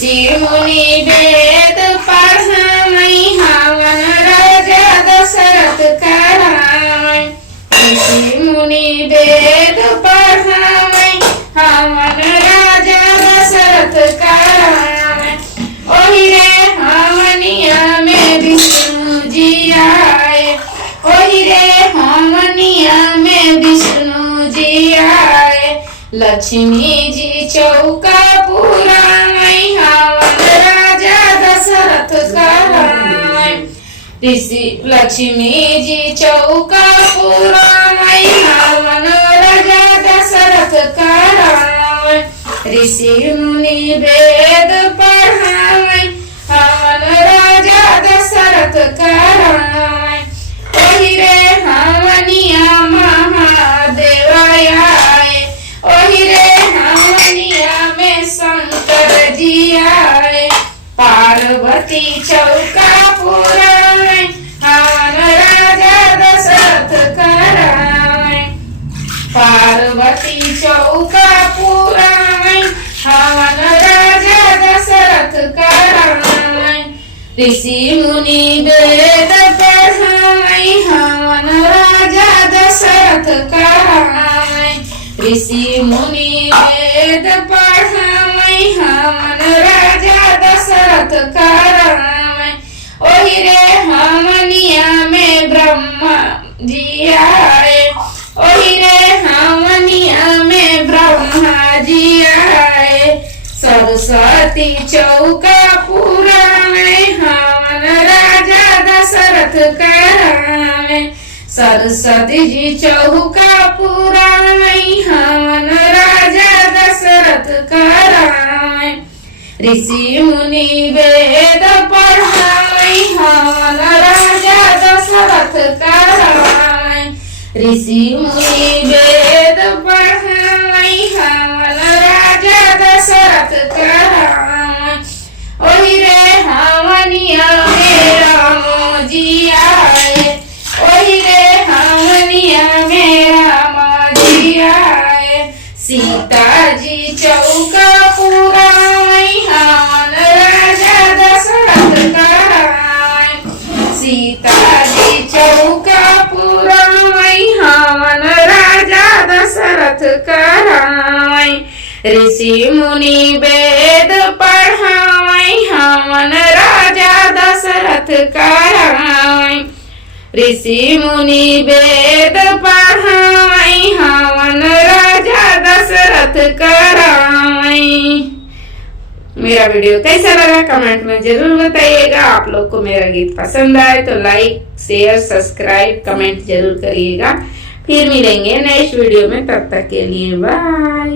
ऋषि मुनि वेद पढ़ावै हवन राजा दशरथ करावै। ऋषि मुनि वेद पढ़ावै हवन राजा दशरथ करावै। ओहि रे हवनिया में विष्णु जी आए। ओहि रे हवनिया में विष्णु जी आए। लक्ष्मी जी चौका पुरावै हवन राजा दशरथ करावै। ऋषि लक्ष्मी जी चौका पुरावै हवन राजा दशरथ करावै। ऋषि मुनि वेद पढ़ावै हवन राजा दशरथ करावै। ओहि रे हवनिया महादेव आए। ओहि रे हवनिया में शंकर जी आए। पार्वती चौका पुरावै हवन राजा दशरथ करावै। पार्वती चौका पुरावै हवन राजा दशरथ करावै। ऋषि मुनि वेद पढ़ावै हवन राजा दशरथ करावै। ऋषि मुनि वेद पढ़ावै हवन राजा दशरथ करावै। ओहि रे हवनिया में ब्रह्मा जी आए। ओहि रे हवनिया में ब्रह्मा जी आए। सरस्वती चौका पुरावै हवन राजा दशरथ करावै। सरस्वती जी चौका पुरावै हवन राजा दशरथ करावै। ऋषि मुनि वेद पढ़ावै हवन राजा दशरथ करावै। ऋषि मुनि वेद पढ़ावै हवन राजा दशरथ करावै। ओहि रे हवनिया में राम जी आए। ओहि रे हवनिया में राम जी आए। सीता जी चौका पुरावै हवन राजा दशरथ करावै। सीता जी चौका पुरावै हवन राजा दशरथ करावै। ऋषि मुनि वेद पढ़ावै हवन राजा दशरथ करावै। ऋषि मुनि वेद पढ़ावै हवन राजा दशरथ करावै। मेरा वीडियो कैसा लगा कमेंट में जरूर बताइएगा। आप लोग को मेरा गीत पसंद आए तो लाइक शेयर सब्सक्राइब कमेंट जरूर करिएगा। फिर मिलेंगे नेक्स्ट वीडियो में, तब तक के लिए बाय।